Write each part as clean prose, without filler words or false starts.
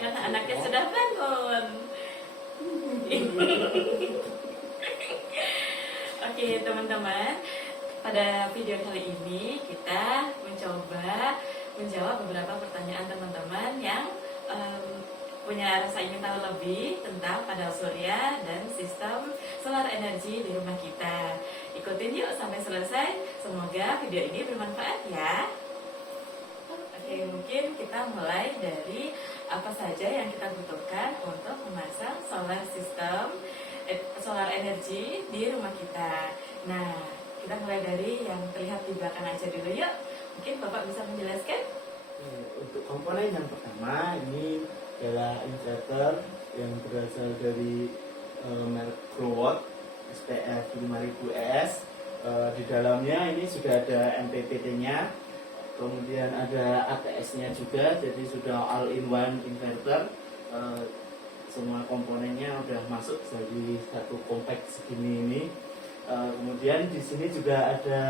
Anaknya sudah bangun. Oke teman-teman, pada video kali ini kita mencoba menjawab beberapa pertanyaan teman-teman yang punya rasa ingin tahu lebih tentang panel surya dan sistem solar energi di rumah kita. Ikutin yuk sampai selesai, semoga video ini bermanfaat ya. Oke, mungkin kita mulai dari apa saja yang kita butuhkan untuk memasang solar energi di rumah kita. Nah, kita mulai dari yang terlihat di belakang aja dulu yuk. Mungkin Bapak bisa menjelaskan? Untuk komponen yang pertama ini adalah inverter yang berasal dari merek Growatt SPF 5000 ES. Di dalamnya ini sudah ada MPPT-nya. Kemudian ada ATS-nya juga, jadi sudah all-in-one inverter. Semua komponennya udah masuk dari satu kompak segini ini. Kemudian di sini juga ada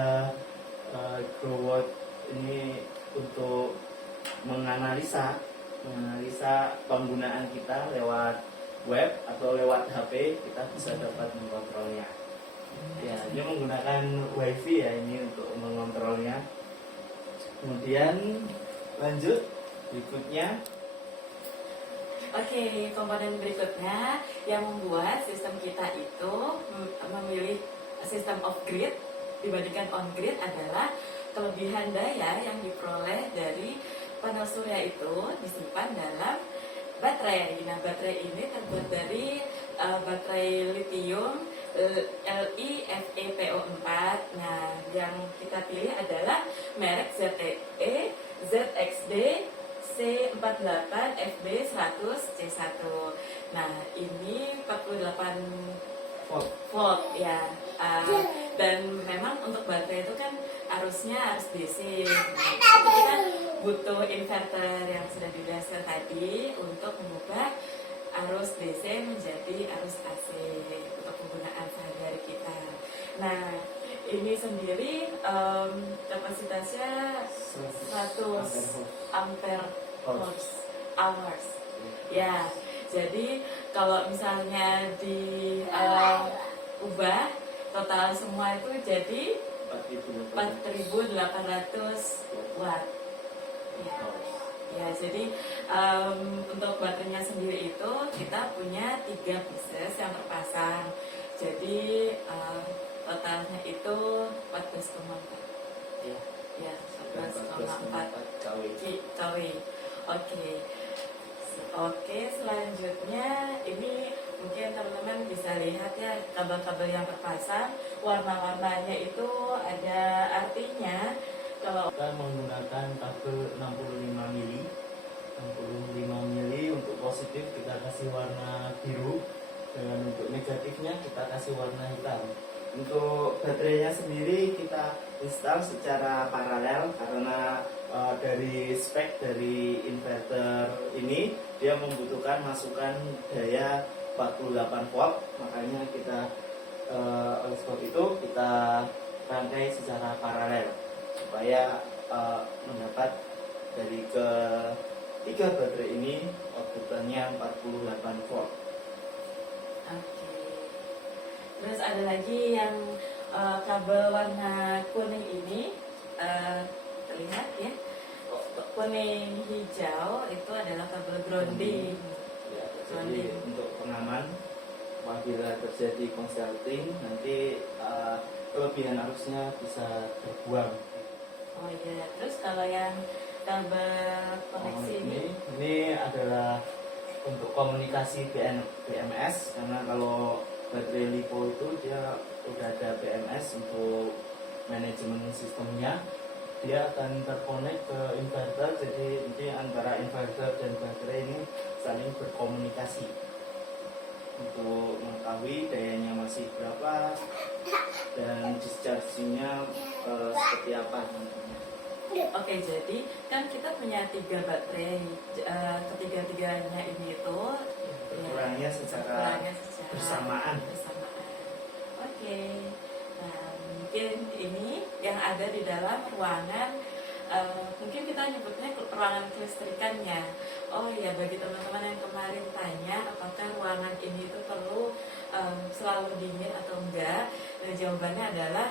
Growatt ini untuk menganalisa penggunaan kita lewat web atau lewat HP, kita bisa dapat mengontrolnya. Ya, ini menggunakan WiFi ya ini untuk mengontrolnya. Kemudian lanjut berikutnya. Oke, komponen berikutnya yang membuat sistem kita itu memilih sistem off grid dibandingkan on grid adalah kelebihan daya yang diperoleh dari panel surya itu disimpan dalam baterai. Nah, baterai ini terbuat dari baterai lithium LiFePO4. Nah, yang kita pilih adalah merek ZTE ZXD C48FB100C1. Nah, ini 48 volt ya. Dan memang untuk baterai itu kan arusnya arus DC. Nah, kita butuh inverter yang sudah dijelaskan tadi untuk mengubah arus DC menjadi arus AC untuk penggunaan sehari-hari kita. Nah, ini sendiri kapasitasnya 100 ampere hours. Ya, jadi kalau misalnya diubah total semua itu jadi 4.800 watt. Ya, jadi untuk baterainya sendiri itu kita punya 3 pieces yang terpasang. Jadi totalnya itu 14,4. Ya, 14,4 kW. Oke, selanjutnya ini mungkin teman-teman bisa lihat ya kabel-kabel yang terpasang, warna-warnanya itu ada artinya. Kalau kita menggunakan kabel 65 mili untuk positif kita kasih warna biru, dan untuk negatifnya kita kasih warna hitam. Untuk baterainya sendiri kita install secara paralel karena dari spek dari inverter ini dia membutuhkan masukan daya 48 volt, makanya kita oleh sebab itu kita rangkai secara paralel supaya mendapat dari ketiga baterai ini outputannya 48 volt. Oke. Terus ada lagi yang kabel warna kuning ini terlihat ya, kuning hijau itu adalah kabel grounding. Ya, jadi untuk pengaman apabila terjadi konsleting nanti kelebihan arusnya bisa terbuang. Oh iya, terus kalau yang kabel koneksi ini adalah untuk komunikasi BMS, karena kalau baterai LiPo itu dia udah ada BMS untuk manajemen sistemnya. Dia akan terkonek ke inverter, jadi nanti antara inverter dan baterai ini saling berkomunikasi untuk mengetahui dayanya masih berapa dan discharge-nya seperti apa nantinya. Oke, jadi kan kita punya 3 baterai, ketiga-tiganya ini itu berkurangnya secara bersamaan. Oke, nah mungkin ini yang ada di dalam ruangan, mungkin kita nyebutnya ruangan kelistrikannya. Oh ya, bagi teman-teman yang kemarin tanya apakah ruangan ini itu perlu selalu dingin atau enggak, dan jawabannya adalah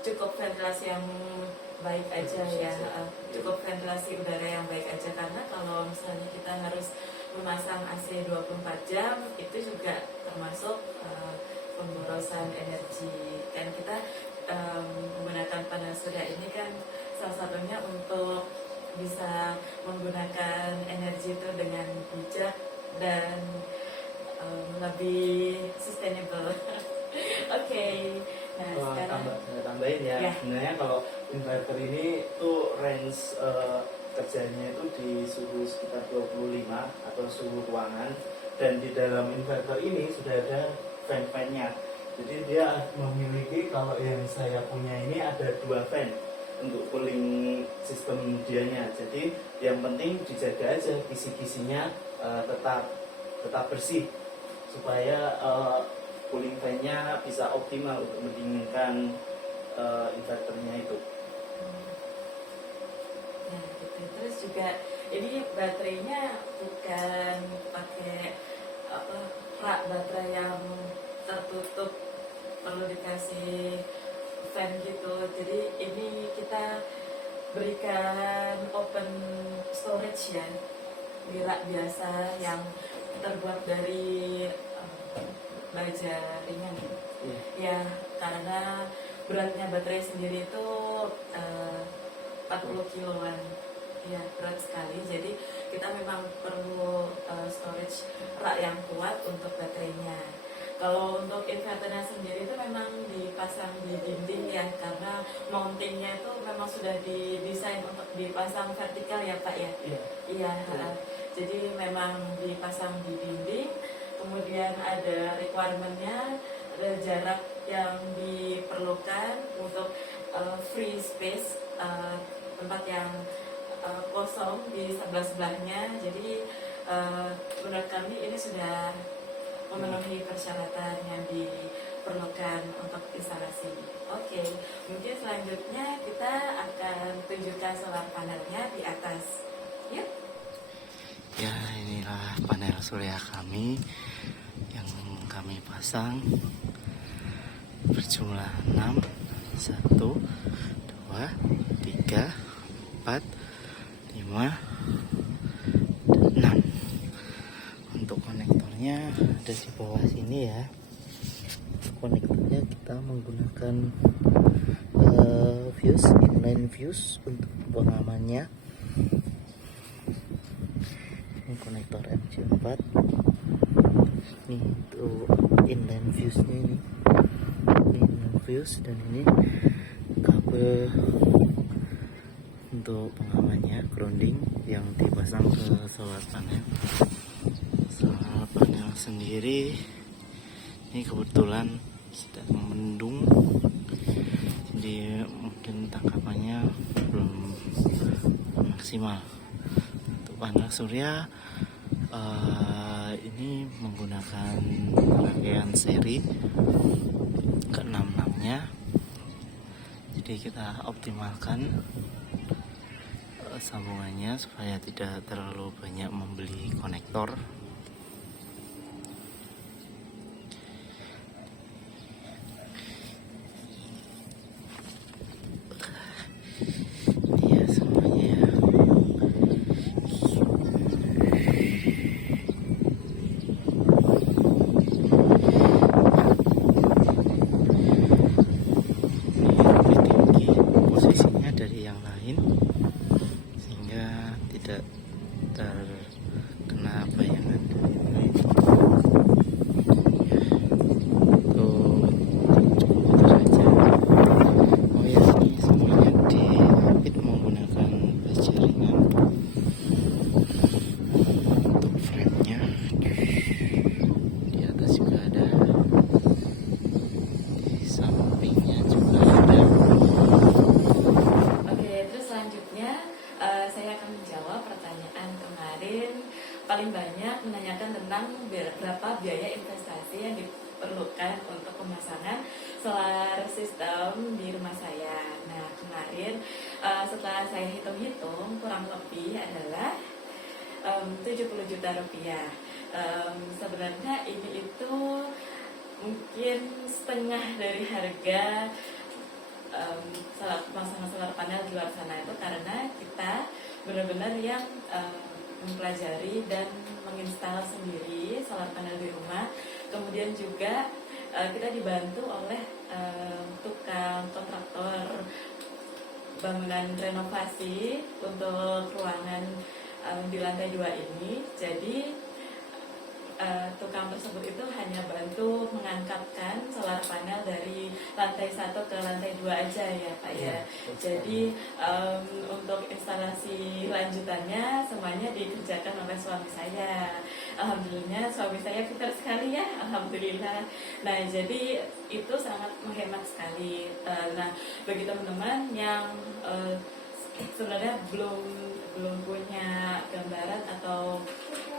cukup ventilasi yang baik aja ya, cukup ventilasi udara yang baik aja, karena kalau misalnya kita harus memasang AC 24 jam itu juga termasuk pemborosan energi. Kan kita menggunakan panel surya ini kan salah satunya untuk bisa menggunakan energi itu dengan bijak dan lebih sustainable. Oke. Nah, sekarang saya tambahin ya. Sebenarnya kalau inverter ini tuh range kerjanya itu di suhu sekitar 25 atau suhu ruangan, dan di dalam inverter ini sudah ada fan-fannya. Jadi dia memiliki, kalau yang saya punya ini ada 2 fan untuk cooling sistem dianya. Jadi yang penting dijaga aja kisi-kisinya tetap bersih supaya cooling fan-nya bisa optimal untuk mendinginkan inverternya itu. Nah, gitu. Terus juga ini baterainya bukan pakai rak baterai yang tertutup, perlu dikasih fan gitu. Jadi ini kita berikan open storage ya, di rak biasa yang terbuat dari baja ringan. Ya, karena beratnya baterai sendiri itu 40 kiloan, ya berat sekali. Jadi kita memang perlu storage rak yang kuat untuk baterainya. Kalau untuk inverternya sendiri itu memang dipasang di dinding ya, karena mountingnya itu memang sudah didesain untuk dipasang vertikal ya Pak ya. Iya. Jadi memang dipasang di dinding. Kemudian ada requirementnya, ada jarak yang diperlukan untuk free space, tempat yang kosong di sebelah-sebelahnya. Jadi menurut kami ini sudah memenuhi persyaratan yang diperlukan untuk instalasi. Oke, mungkin selanjutnya kita akan tunjukkan solar panelnya di atas. Yuk. Ya, inilah panel surya kami yang kami pasang berjumlah 6. 1, 2, 3, 4, 5, 6. Untuk konektornya ada di bawah sini ya. Konektornya kita menggunakan fuse, inline fuse untuk pengamannya. Ini konektor MC4. Ini untuk inline fuse-nya ini. Ini inline fuse, dan ini kabel untuk pengamannya, grounding yang dipasang ke solar panel. Solar panel sendiri ini kebetulan sedang mendung, jadi mungkin tangkapannya belum maksimal. Untuk panel surya ini menggunakan rangkaian seri ke-66-nya, jadi kita optimalkan sambungannya supaya tidak terlalu banyak membeli konektor. Ya, semuanya ya. Posisinya dari yang lain sehingga tidak terkena bayangan dari yang lain. Itu saja. Oh ya, ini semuanya dijepit menggunakan baja ringan. Untuk frame-nya di atas juga ada, di sampingnya juga ada. Oke, terus selanjutnya saya akan menjawab pertanyaan kemarin. Paling banyak menanyakan tentang berapa biaya investasi yang diperlukan untuk pemasangan solar system di rumah saya. Nah, kemarin setelah saya hitung-hitung kurang lebih adalah 70 juta rupiah. Sebenarnya ini itu mungkin setengah dari harga pemasangan solar panel di luar sana itu, karena kita benar-benar yang mempelajari dan menginstal sendiri solar panel di rumah. Kemudian juga kita dibantu oleh tukang kontraktor bangunan renovasi untuk ruangan di lantai 2 ini. Jadi tukang tersebut itu hanya bantu mengangkatkan solar panel dari lantai 1 ke lantai 2 aja ya Pak ya. Jadi untuk instalasi lanjutannya semuanya dikerjakan oleh suami saya. Alhamdulillah suami saya pintar sekali ya, alhamdulillah. Nah jadi itu sangat menghemat sekali. Nah bagi teman-teman yang sebenarnya belum punya gambaran atau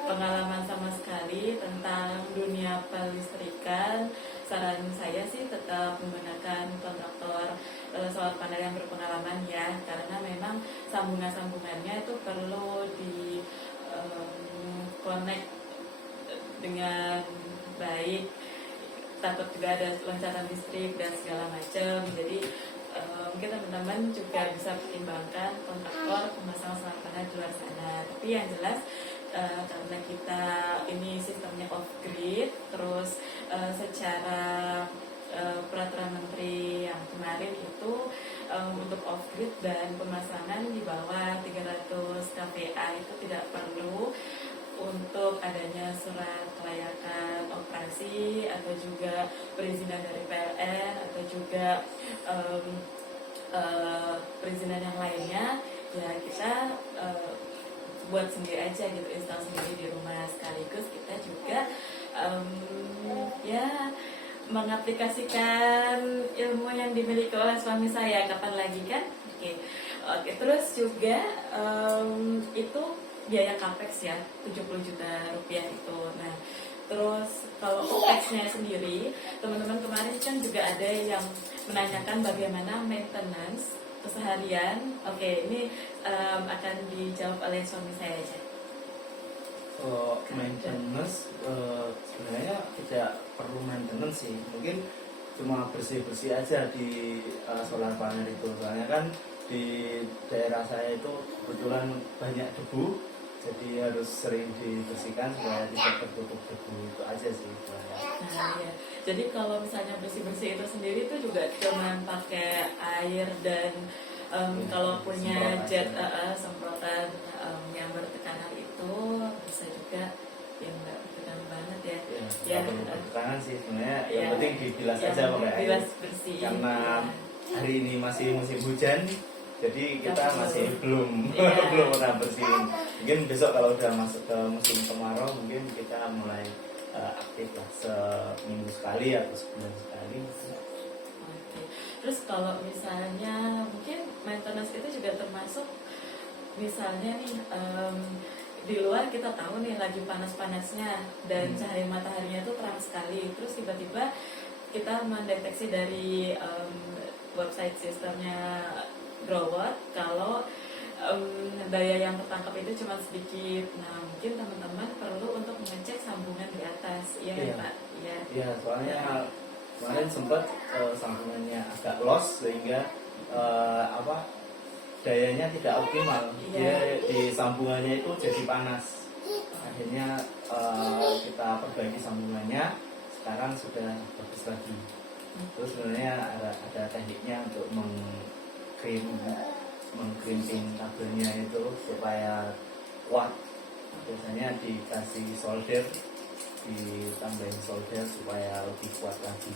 pengalaman sama sekali tentang dunia pelistrikan, saran saya sih tetap menggunakan kontraktor solar panel yang berpengalaman ya, karena memang sambungan-sambungannya itu perlu di connect dengan baik, takut juga ada loncatan listrik dan segala macam. Jadi mungkin teman-teman juga bisa pertimbangkan kontraktor pemasangan solar panel di luar sana. Tapi yang jelas karena kita ini sistemnya off grid, terus secara peraturan menteri yang kemarin itu untuk off grid dan pemasangan di bawah 300 kVA itu tidak perlu untuk adanya surat kelayakan operasi atau juga perizinan dari PLN atau juga perizinan yang lainnya. Ya kita buat sendiri aja gitu, install sendiri di rumah, sekaligus kita juga ya mengaplikasikan ilmu yang dimiliki oleh suami saya, kapan lagi kan. Oke, terus juga itu biaya capex ya 70 juta rupiah itu. Nah terus kalau OPEX-nya sendiri, teman-teman kemarin kan juga ada yang menanyakan bagaimana maintenance keseharian. Oke, ini akan dijawab oleh suami saya aja. Maintenance sebenarnya tidak perlu maintenance sih, mungkin cuma bersih-bersih aja di solar panel itu. Soalnya kan di daerah saya itu kebetulan banyak debu, jadi harus sering dibersihkan supaya tidak tertutup debu, itu aja sih. Nah, ya. Jadi kalau misalnya bersih-bersih itu sendiri itu juga cuma pakai air dan kalau punya jet semprotan yang bertekanan itu bisa juga yang nggak bertekanan banget ya. Ya bertekanan sih sebenarnya, ya, yang penting dibilas aja pakai air. Bilas bersih. Karena hari ini masih musim hujan, jadi kita masih belum pernah bersihin. Mungkin besok kalau udah masuk ke musim kemarau, mungkin kita mulai aktif lah, seminggu sekali atau sebulan sekali. Oke. Terus kalau misalnya mungkin maintenance itu juga termasuk misalnya nih di luar kita tahu nih lagi panas-panasnya dan cahaya mataharinya itu terang sekali, terus tiba-tiba kita mendeteksi dari website sistemnya Growwatt kalau daya yang tertangkap itu cuma sedikit. Nah mungkin teman-teman perlu untuk mengecek sambungan di atas, ya Pak? Iya, soalnya kemarin sempat sambungannya agak loss sehingga dayanya tidak optimal. Dia di sambungannya itu jadi panas. Akhirnya kita perbaiki sambungannya, sekarang sudah bagus lagi. Terus sebenarnya ada tekniknya untuk mengkrimping kabelnya itu supaya kuat. Biasanya dikasih solder, ditambahin solder supaya lebih kuat lagi.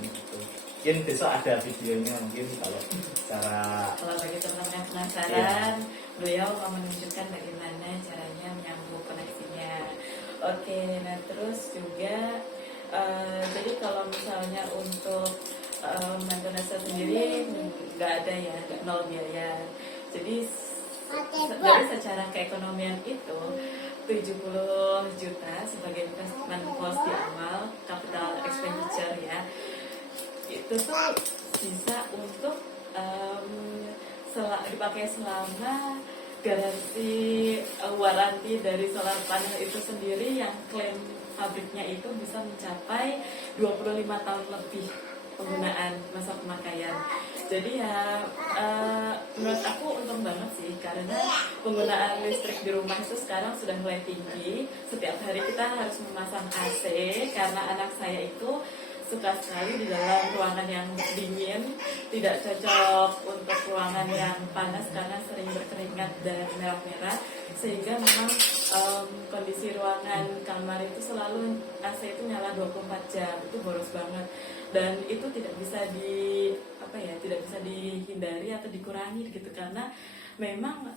Gitu. Mungkin besok ada videonya, mungkin kalau bagi teman-teman yang penasaran, beliau mau menunjukkan bagaimana caranya menyambung koneksinya. Oke, nah terus juga jadi kalau misalnya untuk maintenance sendiri nggak ada ya, nol biaya. Jadi dari secara keekonomian itu 70 juta sebagai investment cost di awal, capital expenditure ya, itu tuh bisa untuk dipakai selama garansi waranti dari solar panel itu sendiri yang klaim pabriknya itu bisa mencapai 25 tahun lebih penggunaan masa pemakaian. Jadi ya menurut aku untung banget sih, karena penggunaan listrik di rumah itu sekarang sudah mulai tinggi. Setiap hari kita harus memasang AC karena anak saya itu suka sekali di dalam ruangan yang dingin, tidak cocok untuk ruangan yang panas karena sering berkeringat dan merah-merah, sehingga memang kondisi ruangan kamar itu selalu AC itu nyala 24 jam, itu boros banget. Dan itu tidak bisa tidak bisa dihindari atau dikurangi gitu, karena memang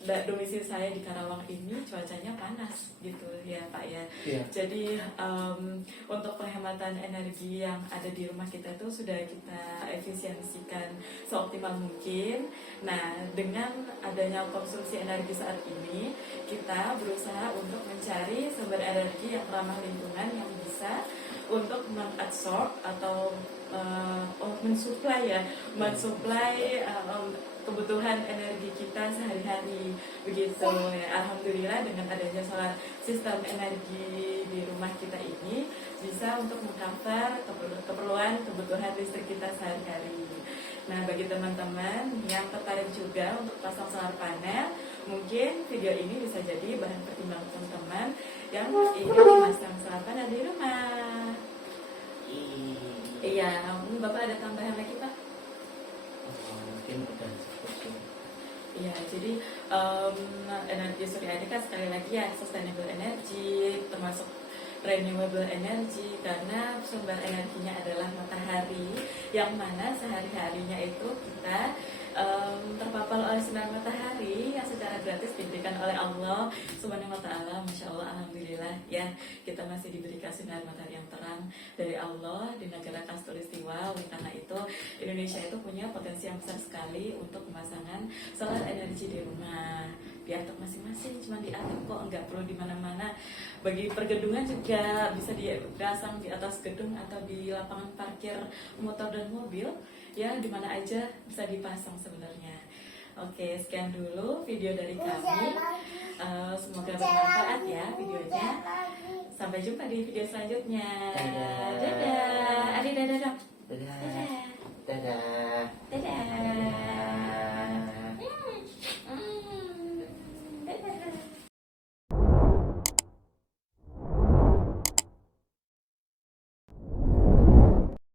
domisili saya di Karawang ini cuacanya panas gitu ya Pak ya. Iya. Jadi untuk penghematan energi yang ada di rumah kita itu sudah kita efisiensikan seoptimal mungkin. Nah, dengan adanya konsumsi energi saat ini, kita berusaha untuk mencari sumber energi yang ramah lingkungan yang bisa untuk mengabsorb atau mensuplai kebutuhan energi kita sehari-hari begitu ya. Alhamdulillah dengan adanya solar sistem energi di rumah kita ini bisa untuk mengcover kebutuhan listrik kita sehari-hari. Nah, bagi teman-teman yang tertarik juga untuk pasang solar panel, mungkin video ini bisa jadi bahan pertimbangan teman-teman yang ingin memasang solar panel di rumah. Iya, Bapak ada tambahan lagi Pak? Mungkin udah cukup sih. Iya, jadi energi surya ini kan sekali lagi ya sustainable energy, termasuk renewable energy, karena sumber energinya adalah matahari, yang mana sehari-harinya itu kita terpapar oleh sinar matahari yang secara gratis diberikan oleh Allah Subhanahu wa Ta'ala. Masya Allah, alhamdulillah ya, kita masih diberikan sinar matahari yang terang dari Allah di negara Katulistiwa. Oleh karena itu Indonesia itu punya potensi yang besar sekali untuk pemasangan solar energi di rumah, di atap masing-masing. Cuma di atap kok, enggak perlu di mana-mana. Bagi pergedungan juga bisa dipasang di atas gedung atau di lapangan parkir motor dan mobil ya, di mana aja bisa dipasang sebenarnya. Oke, sekian dulu video dari kami. Semoga bermanfaat ya videonya. Sampai jumpa di video selanjutnya.